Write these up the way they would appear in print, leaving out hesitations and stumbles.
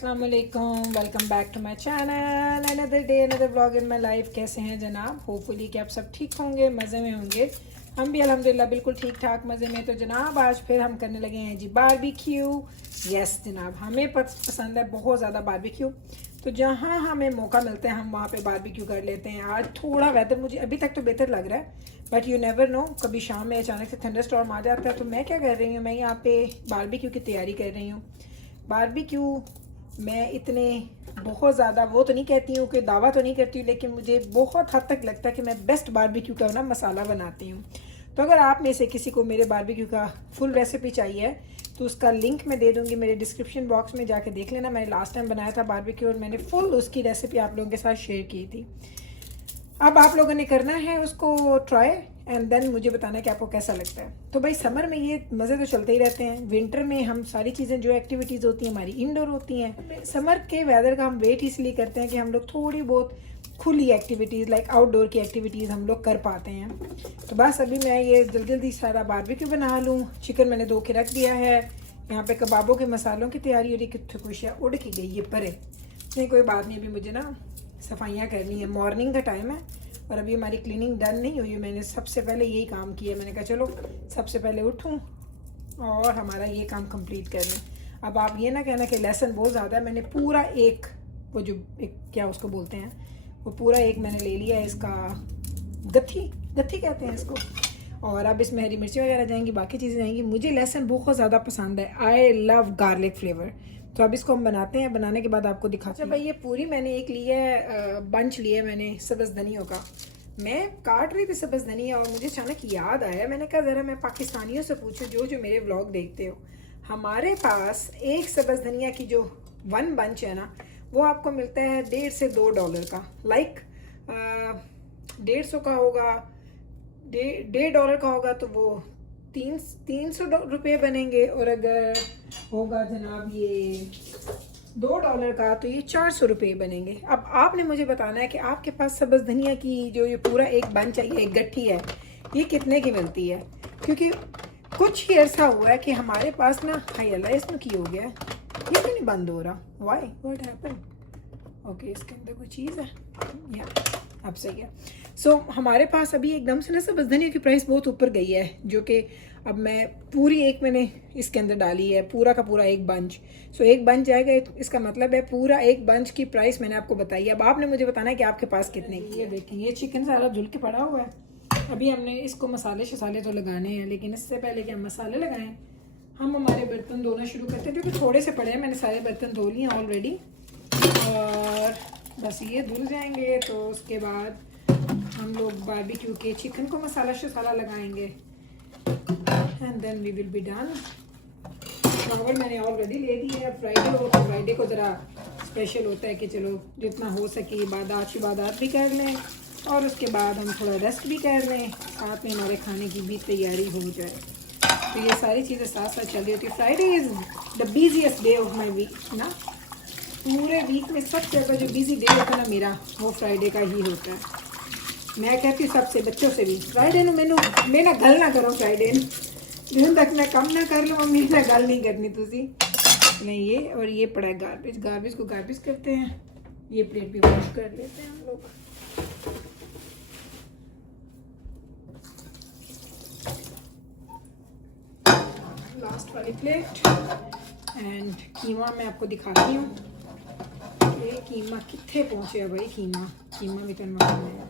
अस्सलाम वालेकुम, welcome back to my channel. Another day another vlog in my life. कैसे हैं जनाब? होपफुली कि आप सब ठीक होंगे, मज़े में होंगे। हम भी अल्हम्दुलिल्लाह बिल्कुल ठीक ठाक मज़े में। तो जनाब आज फिर हम करने लगे हैं जी बारबेक्यू। यस जनाब, हमें पसंद है बहुत ज़्यादा बारबेक्यू। तो जहाँ हमें मौका मिलता है हम वहाँ पे बारबेक्यू कर लेते हैं। आज थोड़ा वेदर मुझे अभी तक तो बेहतर लग रहा है, बट यू नेवर नो, कभी शाम में अचानक से थंडरस्टॉर्म आ जाता है। तो मैं क्या कर रही हूँ, मैं यहाँ पे बारबेक्यू की तैयारी कर रही हूँ। बारबेक्यू मैं इतने बहुत ज़्यादा वो तो नहीं कहती हूँ कि दावा तो नहीं करती हूँ, लेकिन मुझे बहुत हद तक लगता है कि मैं बेस्ट बारबेक्यू का ना मसाला बनाती हूँ। तो अगर आप में से किसी को मेरे बारबेक्यू का फुल रेसिपी चाहिए तो उसका लिंक मैं दे दूँगी मेरे डिस्क्रिप्शन बॉक्स में, जाके देख लेना। मैंने लास्ट टाइम बनाया था बारबेक्यू और मैंने फुल उसकी रेसिपी आप लोगों के साथ शेयर की थी। अब आप लोगों ने करना है उसको ट्राई एंड देन मुझे बताना है कि आपको कैसा लगता है। तो भाई समर में ये मज़े तो चलते ही रहते हैं। विंटर में हम सारी चीज़ें जो एक्टिविटीज़ होती हैं हमारी इंडोर होती हैं। समर के वेदर का हम वेट इसलिए करते हैं कि हम लोग थोड़ी बहुत खुली एक्टिविटीज़ लाइक आउटडोर की एक्टिविटीज़ हम लोग कर पाते हैं। तो बस अभी मैं ये जल्दी जल्दी सारा बारबेक्यू बना लूँ। चिकन मैंने धो के रख दिया है। यहाँ पे कबाबों के मसालों की तैयारी हो रही। कितने खुशियाँ उड़ के गई ये परे। नहीं कोई बात नहीं, अभी मुझे ना सफाइयाँ करनी है। मॉर्निंग का टाइम है और अभी हमारी क्लीनिंग डन नहीं हुई है। मैंने सबसे पहले यही काम किया। मैंने कहा चलो सबसे पहले उठूं और हमारा ये काम कंप्लीट कर लें। अब आप ये ना कहना कि लेसन बहुत ज़्यादा है। मैंने पूरा एक वो जो एक क्या उसको बोलते हैं, वो पूरा एक मैंने ले लिया है। इसका गत्थी कहते हैं इसको। और अब इसमें हरी मिर्ची वगैरह जाएंगी, बाकी चीज़ें जाएंगी। मुझे लहसुन बहुत ज़्यादा पसंद है। I love garlic flavour. तो अब इसको हम बनाते हैं। बनाने के बाद आपको दिखाते हैं। भाई ये पूरी मैंने एक लिया है, बंच लिया है मैंने सब्ज़ धनियों का। मैं काट रही थी सब्ज़ धनिया और मुझे अचानक याद आया, मैंने कहा ज़रा मैं पाकिस्तानियों से पूछूं जो मेरे व्लॉग देखते हो। हमारे पास एक सब्ज़ धनिया की जो 1 बंच है ना, वो आपको मिलता है $1.5 से $2 का। लाइक 150 का होगा, $1.5 का होगा तो वो 300 रुपये बनेंगे। और अगर होगा जनाब ये $2 का तो ये 400 रुपये बनेंगे। अब आपने मुझे बताना है कि आपके पास सब्ज़ धनिया की जो ये पूरा एक बंच है, ये एक गट्ठी है, ये कितने की मिलती है। क्योंकि कुछ ही अर्सा हुआ है कि हमारे पास ना, हाय अल्लाह इसमें की हो गया है, ये क्यों नहीं बंद हो रहा? Why what happen? ओके इसके अंदर कोई चीज़ है या अब सही है। सो हमारे पास अभी एकदम से ना सब्ज़ धनिया की प्राइस बहुत ऊपर गई है, जो कि अब मैं पूरी एक मैंने इसके अंदर डाली है, पूरा का पूरा एक बंच। सो एक बंच जाएगा, इसका मतलब है पूरा एक बंच की प्राइस मैंने आपको बताई है। अब आपने मुझे बताना है कि आपके पास कितने की। ये देखें ये चिकन सारा धुल के पड़ा हुआ है। अभी हमने इसको मसाले शसाले तो लगाने हैं, लेकिन इससे पहले कि हम मसाले लगाएं हम हमारे बर्तन धोना शुरू करते हैं, क्योंकि थोड़े से पड़े हैं। मैंने सारे बर्तन धो लिए ऑलरेडी और बस ये धुल जाएंगे तो उसके बाद हम लोग बारबेक्यू के चिकन को मसाला शसाला लगाएंगे and then we will be done. Flower मैंने ऑलरेडी ले ली है। फ्राइडे हो तो फ्राइडे को ज़रा स्पेशल होता है कि चलो जितना हो सके इबादत भी कर लें और उसके बाद हम थोड़ा रेस्ट भी कर लें, साथ में हमारे खाने की भी तैयारी हो जाए। तो ये सारी चीज़ें साथ साथ चल रही होती है। Friday is the busiest day of my week ना। पूरे वीक में सबसे ज़्यादा जो बिजी डे होता है ना मेरा, वो फ्राइडे का ही होता है। मैं कहती हूँ सबसे, बच्चों से भी, फ्राइडे ਨੂੰ ਮੈਨੂੰ मेरा गल ना करो। फ्राइडे दिन तक मैं कम ना कर लूँ, मम्मी ना गल नहीं करनी तुझी नहीं। ये और ये पड़ा है गार्बेज को गार्बेज करते हैं। ये प्लेट भी वॉश कर लेते हैं हम लोग। लास्ट वाली प्लेट एंड कीमा मैं आपको दिखाती हूँ कि कीमा कितने पहुँचे है। भाई कीमा भी करना है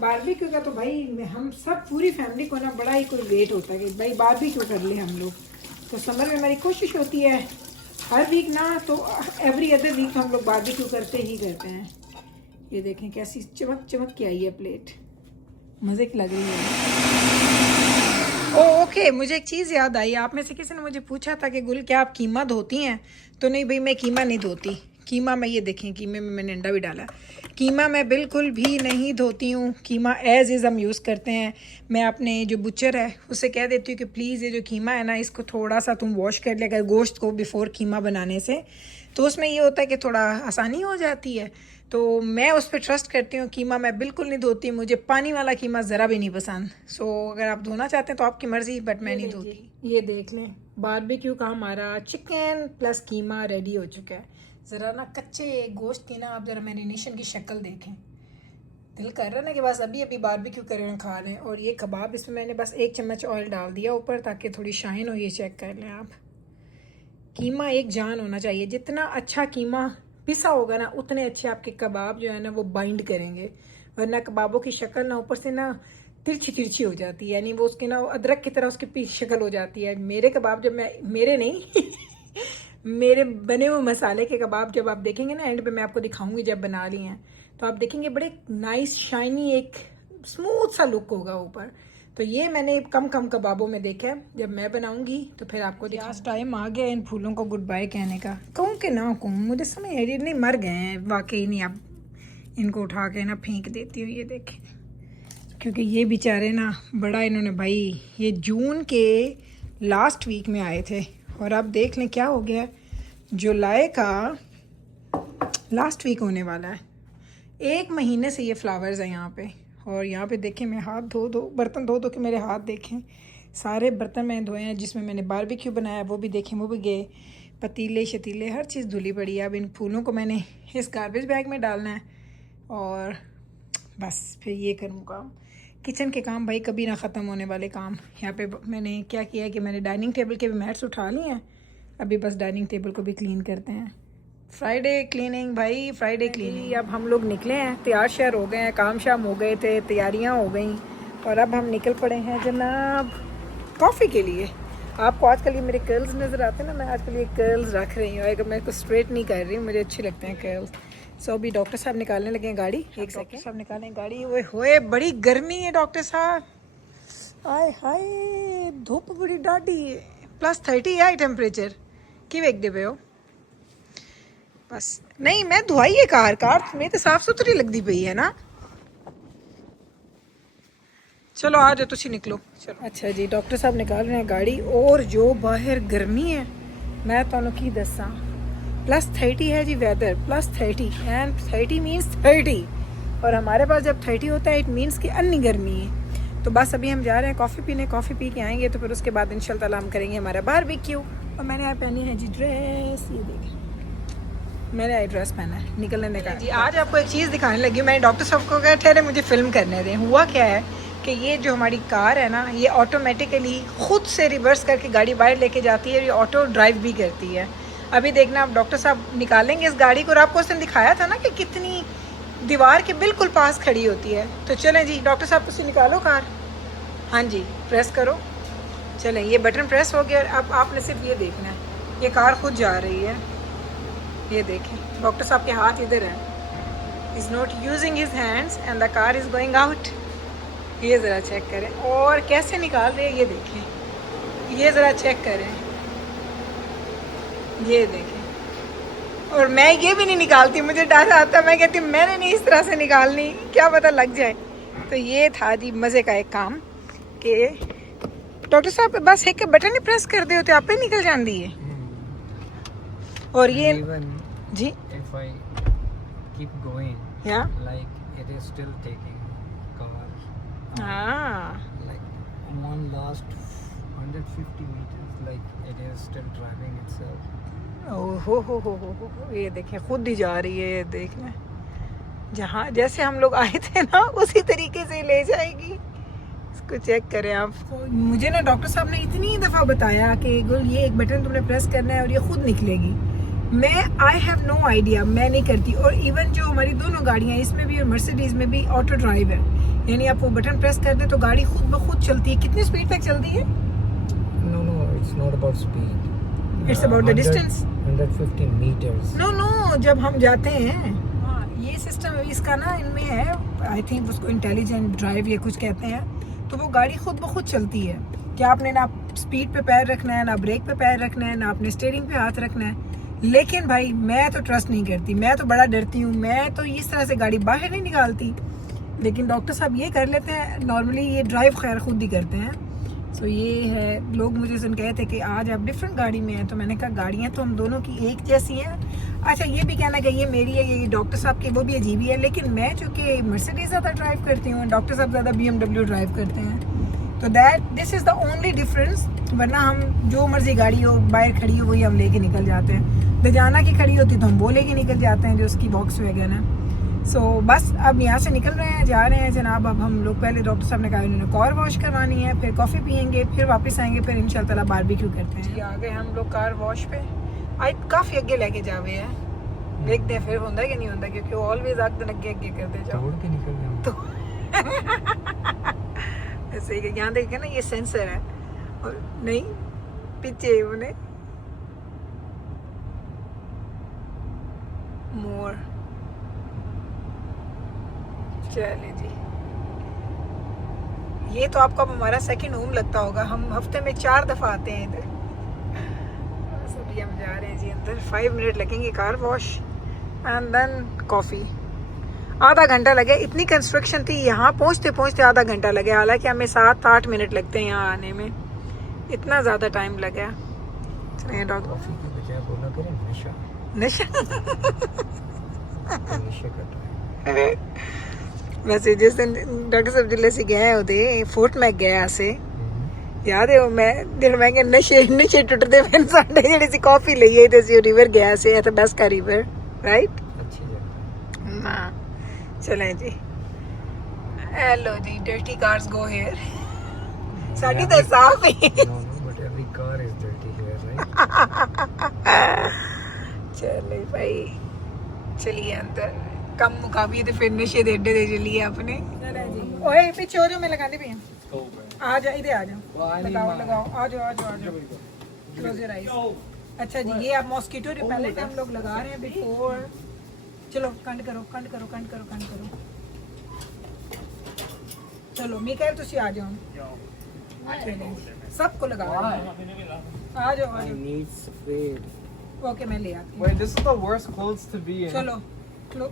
बारबेक्यू का। तो भाई हम सब पूरी फैमिली को ना बड़ा ही कोई वेट होता है कि भाई बारबेक्यू कर ले हम लोग। तो समर में हमारी कोशिश होती है हर वीक ना तो एवरी अदर वीक हम लोग बारबेक्यू करते ही करते हैं। ये देखें कैसी चमक के आई है प्लेट, मज़े की लग रही है। ओके मुझे एक चीज़ याद आई। आप में से किसी ने मुझे पूछा था कि गुल क्या आप कीमा धोती हैं? तो नहीं भाई, मैं कीमा नहीं धोती। कीमा मैं, ये देखें कीमे में मैंने अंडा भी डाला। कीमा मैं बिल्कुल भी नहीं धोती हूँ। कीमा एज़ इज़ हम यूज़ करते हैं। मैं अपने जो बुचर है उससे कह देती हूँ कि प्लीज़ ये जो कीमा है ना, इसको थोड़ा सा तुम वॉश कर लिया कर गोश्त को बिफ़ोर कीमा बनाने से। तो उसमें ये होता है कि थोड़ा आसानी हो जाती है। तो मैं उस पर ट्रस्ट करती हूँ। कीमा मैं बिल्कुल नहीं धोती, मुझे पानी वाला कीमा ज़रा भी नहीं पसंद। सो अगर आप धोना चाहते हैं तो आपकी मर्ज़ी, बट मैं नहीं धोती। ये देख लें, बारबेक्यू का हमारा चिकन प्लस कीमा रेडी हो चुका है। ज़रा ना कच्चे गोश्त की ना आप ज़रा मैरिनेशन की शक्ल देखें, दिल कर रहा है ना कि बस अभी अभी बारबेक्यू करें खा लें। और ये कबाब, इसमें मैंने बस 1 चम्मच ऑयल डाल दिया ऊपर ताकि थोड़ी शाइन हो। ये चेक कर लें आप, कीमा एक जान होना चाहिए। जितना अच्छा कीमा पिसा होगा ना उतने अच्छे आपके कबाब जो है ना वो बाइंड करेंगे, वरना कबाबों की शक्ल ना ऊपर से ना तिरछी तिरछी हो जाती है, यानी वो उसके ना अदरक की तरह उसकी शक्ल हो जाती है। मेरे कबाब जब मैं, मेरे नहीं मेरे बने हुए मसाले के कबाब जब आप देखेंगे ना, एंड पे मैं आपको दिखाऊंगी जब बना लिए हैं, तो आप देखेंगे बड़े नाइस शाइनी एक स्मूथ सा लुक होगा ऊपर। तो ये मैंने कम कबाबों में देखा है, जब मैं बनाऊंगी तो फिर आपको दिखाऊंगी। टाइम आ गया इन फूलों को गुड बाय कहने का। कहूँ कि ना कहूँ, मुझे समझ नहीं, मर गए हैं वाकई नहीं। अब इनको उठा के ना फेंक देती हूँ, ये देखें, क्योंकि ये बेचारे ना बड़ा इन्होंने भाई, ये जून के लास्ट वीक में आए थे और अब देख लें क्या हो गया, जुलाई का लास्ट वीक होने वाला है। 1 महीने से ये फ्लावर्स हैं यहाँ पे। और यहाँ पे देखें, मैं हाथ बर्तन धो के मेरे हाथ देखें, सारे बर्तन मैंने धोए हैं जिसमें मैंने बारबेक्यू बनाया, वो भी देखें, वो भी गए, पतीले शतीले हर चीज़ धुली पड़ी है। अब इन फूलों को मैंने इस गार्बेज बैग में डालना है और बस फिर ये करूँ काम। किचन के काम भाई कभी ना ख़त्म होने वाले काम। यहाँ पे मैंने क्या किया है कि मैंने डाइनिंग टेबल के भी मैट्स उठा लिए हैं, अभी बस डाइनिंग टेबल को भी क्लीन करते हैं। फ्राइडे क्लीनिंग भाई, फ्राइडे क्लीनिंग। अब हम लोग निकले हैं, तैयार श्यार हो गए हैं, काम शाम हो गए थे, तैयारियां हो गई और अब हम निकल पड़े हैं जनाब कॉफ़ी के लिए। आपको आजकल ये मेरे कर्ल्स नज़र आते हैं ना, मैं आजकल ये कर्ल्स रख रही हूँ, अगर मैं को स्ट्रेट नहीं कर रही हूँ, मुझे अच्छे लगते हैं कर्ल्स। सो अभी डॉक्टर साहब निकालने लगे हैं गाड़ी, एक सेकेंड साहब निकालें गाड़ी। वो होए बड़ी गर्मी है डॉक्टर साहब, आए हाय धूप बड़ी डाढ़ी है, +30 है टेम्परेचर की वेख दे पे हो। बस नहीं, मैं धुआई है कार में तो साफ सुथरी लगती पई है ना। चलो आ जाओ, तुसी निकलो चलो। अच्छा जी, डॉक्टर साहब निकाल रहे हैं गाड़ी। और जो बाहर गर्मी है मैं तुहानू की दसा, +30 है जी वेदर, +30 एंड 30 मीन्स 30, और हमारे पास जब 30 होता है इट मीन्स कि अन्नी गर्मी है। तो बस अभी हम जा रहे हैं कॉफ़ी पीने, कॉफ़ी पी के आएंगे तो फिर उसके बाद इंशाल्लाह हम करेंगे हमारा बारबेक्यू। और मैंने यहाँ पहनी है जी ड्रेस, ये देखें मैंने आई ड्रेस पहना है निकलने का जी। आज आपको एक चीज़ दिखाने लगी, मैंने डॉक्टर साहब को कहा ठहरे मुझे फ़िल्म करने दें। हुआ क्या है कि ये जो हमारी कार है ना, ये ऑटोमेटिकली खुद से रिवर्स करके गाड़ी बाहर लेके जाती है, ये ऑटो ड्राइव भी करती है। अभी देखना आप, डॉक्टर साहब निकालेंगे इस गाड़ी को और आपको उस दिन दिखाया था ना कि कितनी दीवार के बिल्कुल पास खड़ी होती है। तो चलें जी डॉक्टर साहब तुम निकालो कार, हाँ जी प्रेस करो, चलें ये बटन प्रेस हो गया। अब आपने सिर्फ ये देखना है, ये कार खुद जा रही है, ये देखें डॉक्टर साहब के हाथ इधर है, is not using his hands and the car is going out. ये ज़रा चेक करें और कैसे निकाल रहे हैं, ये देखें, ये ज़रा चेक करें, ये देखें। और मैं ये भी नहीं निकालती, मुझे डर आता, मैं कहती मैंने नहीं इस तरह से निकालनी, क्या पता लग जाए। तो ये था जी मज़े का एक काम कि डॉक्टर साहब बस एक बटन ही प्रेस कर दे होते आप ही निकल जाती है। और ये जी if I keep going, yeah, like it is still taking car like one last 150 meters, like it is still driving itself। ओहो हो, ये देखें खुद ही जा रही है, ये देखना जहाँ जैसे हम लोग आए थे ना उसी तरीके से ले जाएगी। इसको चेक करें आप। मुझे ना डॉक्टर साहब ने इतनी दफ़ा बताया कि गुल ये एक बटन तुमने प्रेस करना है और ये खुद निकलेगी। मैं आई हैव नो आइडिया, मैं नहीं करती। और इवन जो हमारी दोनों गाड़ियाँ, इसमें भी और मर्सिडीज़ में भी ऑटो ड्राइव है, यानी आप वो बटन प्रेस कर दे तो गाड़ी खुद ब खुद चलती है। कितनी स्पीड तक चलती है? No, it's not about speed, it's about the distance. 150 meters। No जब हम जाते हैं, हाँ ये सिस्टम इसका ना इनमें है, आई थिंक उसको इंटेलिजेंट ड्राइव या कुछ कहते हैं। तो वो गाड़ी खुद ब खुद चलती है कि आपने ना स्पीड पे पैर रखना है, ना ब्रेक पे पैर रखना है, ना आपने स्टीयरिंग पे हाथ रखना है। लेकिन भाई मैं तो ट्रस्ट नहीं करती, मैं तो बड़ा डरती हूँ, मैं तो इस तरह से गाड़ी बाहर नहीं निकालती। लेकिन डॉक्टर साहब ये कर लेते हैं, नॉर्मली ये ड्राइव खैर खुद ही करते हैं। सो ये है, लोग मुझे सुन कहे थे कि आज आप डिफरेंट गाड़ी में हैं, तो मैंने कहा गाड़ियाँ तो हम दोनों की एक जैसी हैं। अच्छा ये भी कहना कि ये मेरी है, ये डॉक्टर साहब की, वो भी अजीब ही है, लेकिन मैं चूँकि मर्सिडीज ज़्यादा ड्राइव करती हूँ, डॉक्टर साहब ज़्यादा BMW ड्राइव करते हैं, तो this is the only difference. वरना हम जो मर्जी गाड़ी हो बाहर खड़ी हो वही हम लेके निकल जाते हैं। दजाना की खड़ी होती तो हम वो लेके निकल जाते हैं जो उसकी बॉक्स वैगन है। सो बस अब यहाँ से निकल रहे हैं, जा रहे हैं जनाब। अब हम लोग पहले डॉक्टर साहब ने कहा उन्होंने कार वॉश करवानी है, फिर कॉफ़ी पियेंगे, फिर वापस आएंगे, फिर इंशाल्लाह बारबेक्यू करते हैं। आ गए हम लोग कार वॉश पे, आज काफ़ी अगे लेके जावे हैं, देखते हैं फिर होता है कि नहीं होता, क्योंकि ऑलवेज आग दिन अगे अगे करते जाओ तोड़ के निकल गए तो ऐसे ही यहाँ देखे ना ये सेंसर है और नहीं पीछे उन्हें मोर। चले जी, ये तो आपको अब हमारा सेकंड होम लगता होगा, हम हफ्ते में 4 दफ़ा आते हैं इधर। बस अभी हम जा रहे हैं जी अंदर, 5 मिनट लगेंगे car wash and then coffee. आधा घंटा लगे, इतनी कंस्ट्रक्शन थी, यहाँ पहुँचते पहुँचते आधा घंटा लगे, हालांकि हमें 7-8 मिनट लगते हैं यहाँ आने में, इतना ज़्यादा टाइम लगा। चलिए डॉक्टर, कॉफी की बजाय बोला करें नशा नशा नशे कर रहे वैसे जिस दिन डॉक्टर साहब जिले से गए होते फोर्ट मैक गया से याद है, मैं दिल मैं नशे नशे टुटते फिर साडे जेडी सी कॉफी ਲਈ ਆਈ ਤੇ ਅਸੀਂ ਰਿਵਰ ਗਿਆ ਸੀ ਇਹ ਤਾਂ ਬਸ का रिवर राइट। अच्छी जगह हाँ चलें जी, हेलो जी, डर्टी कार्स गो हियर, साडी ਤਾਂ ਸਾਫ ਹੀ। no but every car is dirty here right। चले भाई चलिए अंदर, कम मुकाबी तो फिर नशे दे एडे दे चलिए अपने। ओए पीछे हो जाओ, मैं लगाती भी हूँ, आ जा इधर आ जाओ, लगाओ लगाओ, आ जाओ आ जाओ आ जाओ, क्लोज योर आईज। अच्छा जी, ये आप मॉस्किटो रिपेलेंट हम लोग लगा रहे हैं बिफोर। चलो कंड करो कंड करो कंड करो कंड करो, चलो मिकाएल तुसी आ जाओ, चलो सबको लगा रहे हैं, आ जाओ आ जाओ। need sprayed ओके मैं ले आती हूँ। Wait, this is the worst clothes to be in. चलो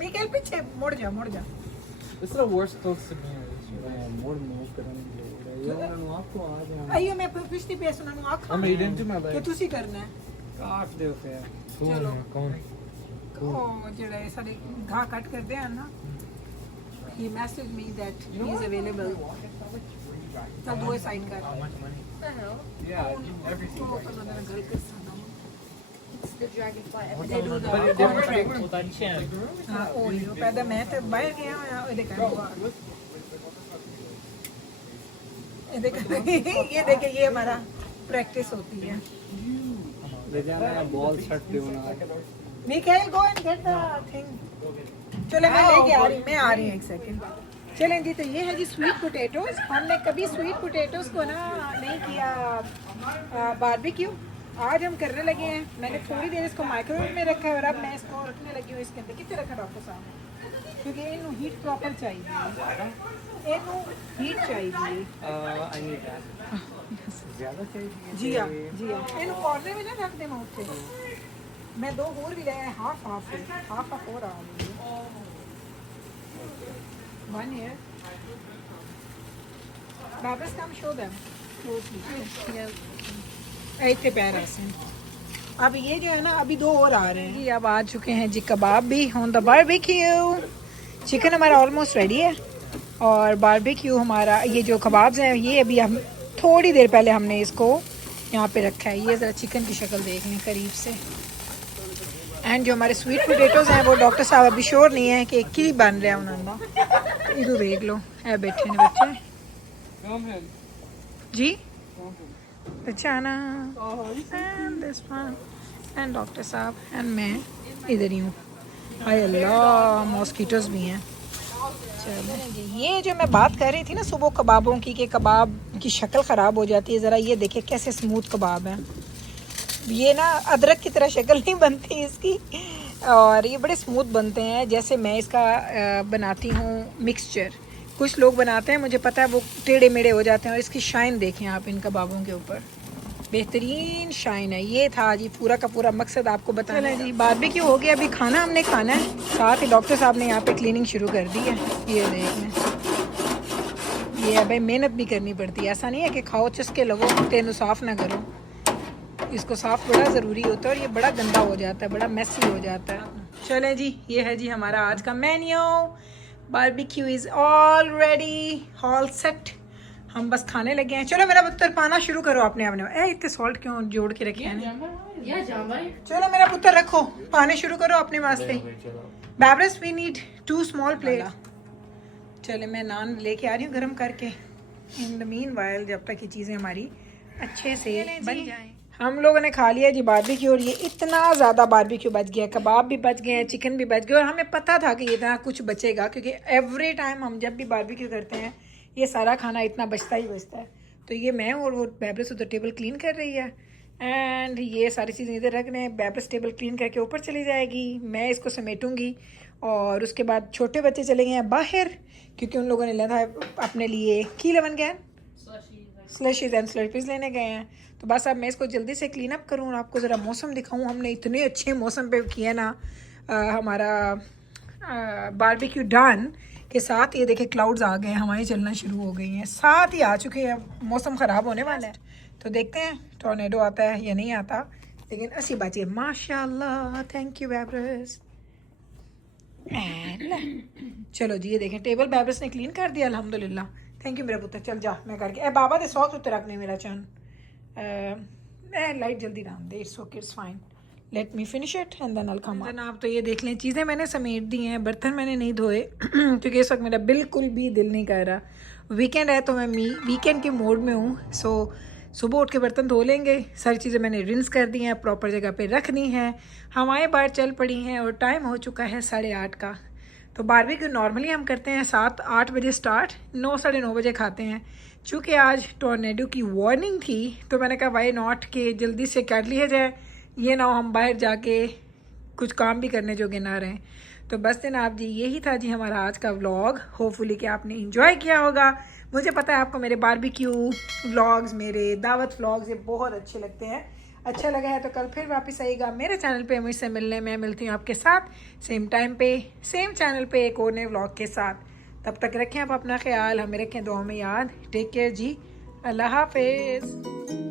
मिकाएल पीछे मुड़ जा मुड़ जा। This is the worst clothes to be in. मोड़ मूव करने ये ਉਹਨਾਂ आपको आ जाए आइयो मैं पिछली पेस ਉਹਨਾਂ ਨੂੰ ਆਖਾਂ I'm eating to my ਕਿ leg. ਤੁਸੀਂ ਕਰਨਾ ਹੈ। काट दे उसे चलो। कौन ਉਹ ਜਿਹੜੇ ਸਾਡੇ ਘਾਹ ਕੱਟ ਕਰਦੇ ਆ ਨਾ, he messaged me that he is available। ਚਲ ਦੋ ਸਾਈਡ ਕਰ। Yeah, everything. ਉਹ ਤਾਂ ਉਹਨਾਂ ਨਾਲ ਗੱਲ ਕਰ ਸਕਦਾ ਹਾਂ। The dragonfly. They do the But it didn't contract। हाँ ਉਹ ਹੀ ਪੈਦਾ ਮੈਂ ਤੇ ਬਾਹਰ ਗਿਆ ਹੋਇਆ ਇਹਦੇ ਕਰ। ये देखिए ये हमारा प्रैक्टिस होती है। ले जाना है बॉल शर्ट पे बना Michael go and get the thing. चलो मैं लेके आ रही हूँ एक सेकंड। चलें जी, तो ये है जी स्वीट पोटैटोज। हमने कभी स्वीट पोटैटोज को ना नहीं किया बारबेक्यू, आज हम करने लगे हैं। मैंने थोड़ी देर इसको माइक्रोवेव में रखा है और अब मैं इसको रखने लगी हूँ इसके अंदर। कितने रखा डॉक्टर साहब, क्योंकि इन्हों हीट प्रॉपर चाहिए, इन्हों हीट चाहिए। आई नीड दैट ज्यादा चाहिए जी हाँ जी हाँ, इन्हों कॉर्नर में ना रख दे माउथ से। मैं 2 और भी लाया, हाफ हो रहा है। 1 year। वापस कम शो देम क्लोजली। ऐसे पैर ऐसे। अब ये जो है ना अभी 2 और आ रहे हैं जी। अब आ चुके हैं जी कबाब भी ऑन द बारबेक्यू। चिकन हमारा ऑलमोस्ट रेडी है और बारबेक्यू हमारा, ये जो कबाब्स हैं ये अभी हम थोड़ी देर पहले हमने इसको यहाँ पे रखा है। ये ज़रा चिकन की शक्ल देख लें करीब से। एंड जो हमारे स्वीट पोटैटोज़ हैं वो डॉक्टर साहब अभी श्योर नहीं है कि की बन रहा है उन्होंने। इधर देख लो है बैठे ने बच्चे Come in. जी, बचाना and this one and doctor साहब एंड मैं इधर ही हूँ। हाय अल्लाह, मॉस्किटोज भी हैं। चलो ये जो मैं बात कर रही थी ना सुबह कबाबों की, कि कबाब की शक्ल ख़राब हो जाती है, ज़रा ये देखिए कैसे स्मूथ कबाब हैं। ये ना अदरक की तरह शक्ल नहीं बनती इसकी, और ये बड़े स्मूथ बनते हैं। जैसे मैं इसका बनाती हूँ मिक्सचर, कुछ लोग बनाते हैं मुझे पता है वो टेढ़े मेढ़े हो जाते हैं। और इसकी शाइन देखें आप इन कबाबों के ऊपर, बेहतरीन शाइन है। ये था जी पूरा का पूरा मकसद आपको बताना है जी। बारबेक्यू हो गया, अभी खाना हमने खाना है। साथ ही डॉक्टर साहब ने यहाँ पे क्लीनिंग शुरू कर दी है। ये देखें, ये भाई मेहनत भी करनी पड़ती है, ऐसा नहीं है कि खाओ चस्के लगो तेनू साफ ना करो। इसको साफ बड़ा ज़रूरी होता है और ये बड़ा गंदा हो जाता है, बड़ा मेसी हो जाता है। चलें जी, ये है जी हमारा आज का menu. Barbecue is already all set, हम बस खाने लगे हैं। चलो मेरा पुत्र पाना शुरू करो अपने आपने। इतने सॉल्ट क्यों जोड़ के रखे हैं? चलो मेरा पुत्र रखो, पाने शुरू करो अपने वास्ते। बैबरस वी नीड 2 स्मॉल प्लेट। चले मैं नान लेके आ रही हूँ गर्म करके। इन द मीन वाइल जब तक ये चीज़ें हमारी अच्छे से बन जाएं। हम लोगों ने खा लिया जी बारबेक्यू और ये इतना ज़्यादा बारबेक्यू बच गया, कबाब भी बच गए हैं, चिकन भी बच गया और हमें पता था कि ये इतना कुछ बचेगा क्योंकि एवरी टाइम हम जब भी बारबेक्यू करते हैं ये सारा खाना इतना बचता ही बचता है। तो ये मैं और वो बैबरस उधर टेबल क्लीन कर रही है एंड ये सारी चीज़ें इधर रख रहे हैं। बैबरस टेबल क्लीन करके ऊपर चली जाएगी, मैं इसको समेटूंगी और उसके बाद छोटे बच्चे चले गए हैं बाहर क्योंकि उन लोगों ने लेना है अपने लिए की लेवन गए स्लशीज एंड स्लर्पीज लेने गए हैं। तो बस अब मैं इसको जल्दी से क्लीन अप करूँ और आपको ज़रा मौसम दिखाऊँ। हमने इतने अच्छे मौसम पे किया ना हमारा बारबेक्यू डन के साथ। ये देखे क्लाउड्स आ गए, हवाएं चलना शुरू हो गई हैं, साथ ही आ चुके हैं, मौसम ख़राब होने वाला है। तो देखते हैं टॉर्नेडो आता है या नहीं आता, लेकिन अच्छी बात है माशाल्लाह। थैंक यू बैबरस। चलो जी ये देखें टेबल बैबरस ने क्लीन कर दिया अल्हम्दुलिल्लाह। थैंक यू मेरा पुत्र। चल जा मैं करके ए बाबा दे सॉक्स उत्ते रखने मेरा चन लाइट जल्दी डाल दे। It's okay, it's fine, let me finish it and then I will come. जनाब तो ये देख लें चीज़ें मैंने समेट दी हैं, बर्तन मैंने नहीं धोए क्योंकि इस वक्त मेरा बिल्कुल भी दिल नहीं कर रहा। वीकेंड है तो मैं वीकेंड के मोड में हूँ। सो सुबह उठ के बर्तन धो लेंगे, सारी चीज़ें मैंने रिंस कर दी हैं, प्रॉपर जगह पे रखनी है। हवाएं बाहर चल पड़ी हैं और टाइम हो चुका है 8:30 का। तो बारबेक्यू नॉर्मली हम करते हैं 7-8 बजे स्टार्ट, 9 साढ़े 9 बजे खाते हैं। चूँकि आज टॉर्नेडो की वार्निंग थी तो मैंने कहा वाई नॉट के जल्दी से कर लिया जाए, ये ना हो हम बाहर जाके कुछ काम भी करने जोगे ना रहें। तो बस जनाब जी यही था जी हमारा आज का व्लॉग। होपफुली कि आपने इंजॉय किया होगा। मुझे पता है आपको मेरे बारबेक्यू व्लॉग्स, मेरे दावत व्लॉग्स ये बहुत अच्छे लगते हैं। अच्छा लगा है तो कल फिर वापस आइएगा मेरे चैनल पे मुझसे मिलने। मैं मिलती हूँ आपके साथ सेम टाइम पे सेम चैनल पे एक और नए व्लॉग के साथ। तब तक रखें आप अपना ख्याल, हमें रखें दुआ में याद। टेक केयर जी, अल्लाह हाफिज़।